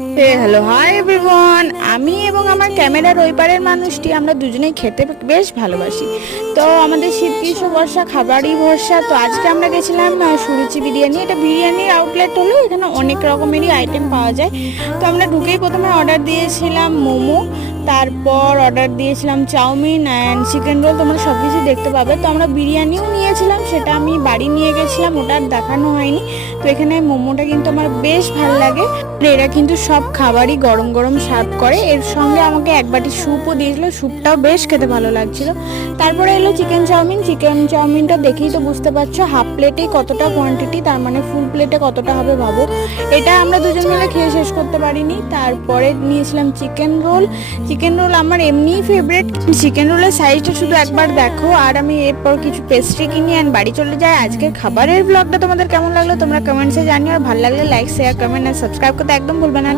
Hello hi everyone, আমি এবং আমার ক্যামেরার ওই পারের মানুষটি আমরা দুজনেই খেতে বেশ ভালোবাসি। তো আমাদের শীত গ্রীষ্ম বর্ষা খাবারই ভরসা। তো আজকে আমরা গেছিলাম সুরুচি বিরিয়ানি। এটা বিরিয়ানির আউটলেট হলেও এখানে অনেক রকমেরই আইটেম পাওয়া যায়। তো আমরা ঢুকেই প্রথমে অর্ডার দিয়েছিলাম মোমো, তারপর অর্ডার দিয়েছিলাম চাউমিন অ্যান্ড চিকেন রোল। তোমরা সব কিছু দেখতে পাবে। তো আমরা বিরিয়ানিও নিয়েছিলাম, সেটা আমি বাড়ি নিয়ে গেছিলাম, ওটা আর দেখানো হয়নি। তো এখানে মোমোটা কিন্তু আমার বেশ ভালো লাগে। এরা কিন্তু সব খাবারই গরম গরম সার্ভ করে। এর সঙ্গে আমাকে এক বাটি স্যুপও দিয়েছিল, স্যুপটাও বেশ খেতে ভালো লাগছিল। তারপরে এলো চিকেন চাউমিন। চিকেন চাউমিনটা দেখেই তো বুঝতে পারছো হাফ প্লেটেই কতটা কোয়ান্টিটি, তার মানে ফুল প্লেটে কতটা হবে ভাবো। এটা আমরা দুজন মিলে খেয়ে শেষ করতে পারিনি। তারপরে নিয়েছিলাম চিকেন রোল। চিকেন রোল আমার এমনিই ফেভারিট। চিকেন রোলের সাইজটা শুধু একবার দেখো। আর আমি এরপর কিছু পেস্ট্রি কিনি অ্যান্ড বাড়ি চলে যাই। আজকের খাবারের ব্লগটা তোমাদের কেমন লাগলো তোমরা কমেন্টসে জানিও। আর ভালো লাগলে লাইক শেয়ার কমেন্ট আর সাবস্ক্রাইব করতে একদম ভুলবে না।